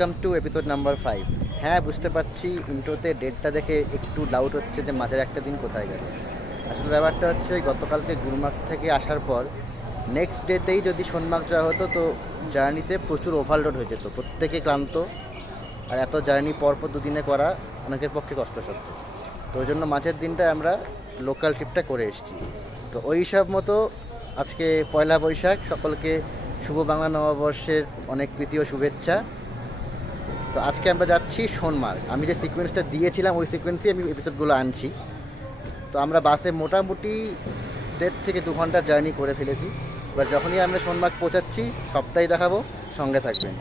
Welcome to episode number 5। হ্যাঁ, বুঝতে পারছি ইন্ট্রোতে ডেটটা দেখে একটু ডাউট হচ্ছে যে মাঝের একটা দিন কোথায় গেল। আসলে ব্যাপারটা হচ্ছে গতকালকে গুলমার্গ থেকে আসার পর নেক্সট ডেতেই যদি সোনমার্গ যাওয়া হতো তো জার্নিতে প্রচুর ওভারলোড হয়ে যেত, প্রত্যেকে ক্লান্ত, আর এত জার্নি পরপর দুদিনে করা অনেকের পক্ষে কষ্টসাধ্য। তো ওই জন্য মাঝের দিনটা আমরা লোকাল ট্রিপটা করে এসেছি। তো ওই হিসাব মতো আজকে পয়লা বৈশাখ, সকলকে শুভ বাংলা নববর্ষের অনেক প্রীতি ও শুভেচ্ছা। তো আজকে আমরা যাচ্ছি সোনমার্গ। আমি যে সিকোয়েন্সটা দিয়েছিলাম ওই সিকোয়েন্সেই আমি এপিসোডগুলো আনছি। তো আমরা বাসে মোটামুটি 1.5 থেকে 2 ঘন্টা জার্নি করে ফেলেছি। এবার যখনই আমরা সোনমার্গ পৌঁছাচ্ছি সবটাই দেখাবো, সঙ্গে থাকবেন।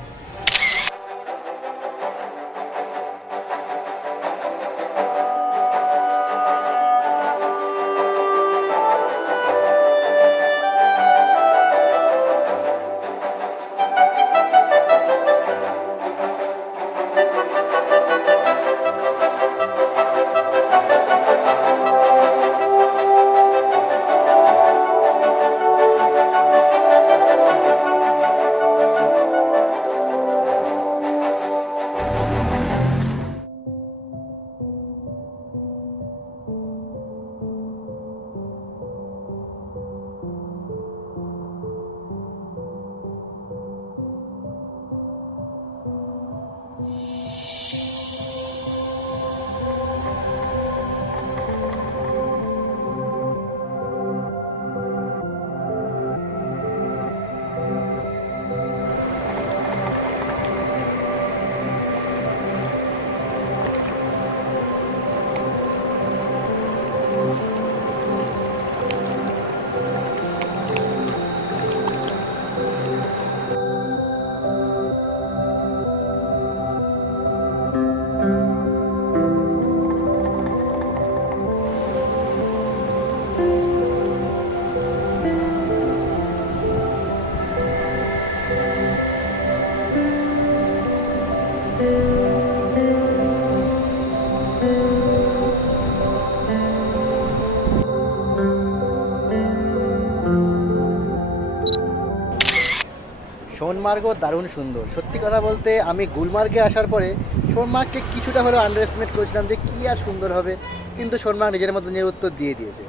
সোনমার্গও দারুণ সুন্দর। সত্যি কথা বলতে আমি গুলমার্গে আসার পরে সোনমার্গকে কিছুটা হলেও আন্ডার এস্টিমেট করেছিলাম যে কী আর সুন্দর হবে, কিন্তু সোনমার্গ নিজের মতো নিজের উত্তর দিয়ে দিয়েছে।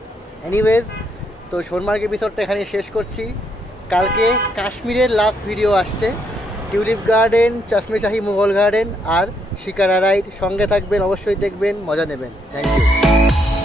এনিওয়েজ, তো সোনমার্গ এপিসোডটা এখানে শেষ করছি। কালকে কাশ্মীরের লাস্ট ভিডিও আসছে, tulip garden, Chashme Shahi Mughal garden আর শিকারা রাইড। সঙ্গে থাকবেন, অবশ্যই দেখবেন, মজা নেবেন। Thank you.